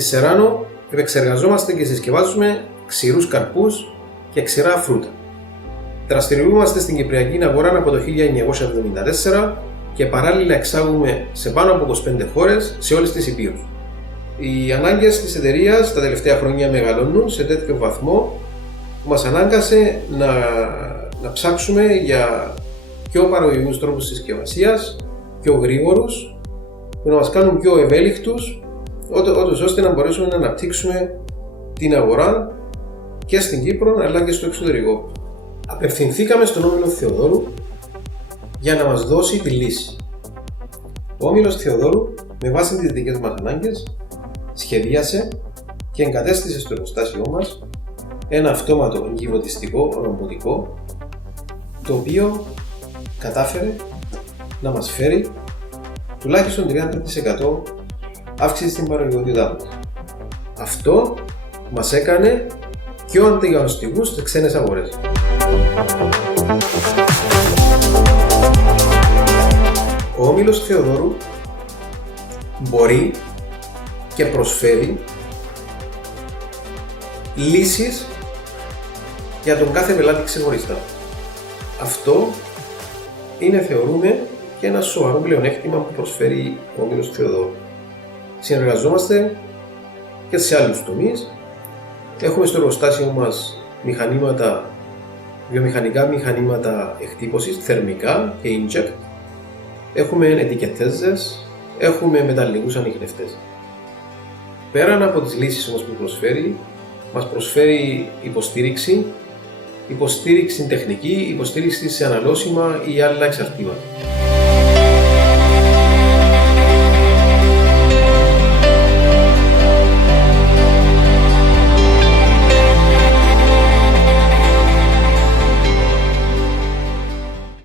Στη Serrano επεξεργαζόμαστε και συσκευάζουμε ξηρούς καρπούς και ξηρά φρούτα. Δραστηριοποιούμαστε στην Κυπριακή αγορά από το 1974 και παράλληλα εξάγουμε σε πάνω από 25 χώρες σε όλες τις υπήρους. Οι ανάγκες της εταιρείας τα τελευταία χρόνια μεγαλώνουν σε τέτοιο βαθμό που μας ανάγκασε να ψάξουμε για πιο παραγωγικούς τρόπους συσκευασίας, πιο γρήγορους, που να μας κάνουν πιο ευέλικτους, ώστε να μπορέσουμε να αναπτύξουμε την αγορά και στην Κύπρο αλλά και στο εξωτερικό. Απευθυνθήκαμε στον Όμιλο Θεοδόρου για να μας δώσει τη λύση. Ο Όμιλος Θεοδόρου, με βάση τις δικές μας ανάγκες, σχεδίασε και εγκατέστησε στο εργοστάσιό μας ένα αυτόματο γυβωτιστικό ρομποτικό, το οποίο κατάφερε να μας φέρει τουλάχιστον 30% αύξηση στην παραγωγικότητά μας. Αυτό μας έκανε πιο ανταγωνιστικούς στις ξένες αγορές. Ο Όμιλος Θεοδόρου μπορεί και προσφέρει λύσεις για τον κάθε πελάτη ξεχωριστά. Αυτό είναι, θεωρούμε, και ένα σοβαρό πλεονέκτημα που προσφέρει ο Όμιλος Θεοδόρου. Συνεργαζόμαστε και σε άλλους τομείς. Έχουμε στο εργοστάσιο μας βιομηχανικά μηχανήματα εκτύπωσης, θερμικά και inkjet. Έχουμε ετικετέζες, έχουμε μεταλλικούς ανιχνευτές. Πέραν από τις λύσεις όμως που προσφέρει, μας προσφέρει υποστήριξη τεχνική, υποστήριξη σε αναλώσιμα ή άλλα εξαρτήματα.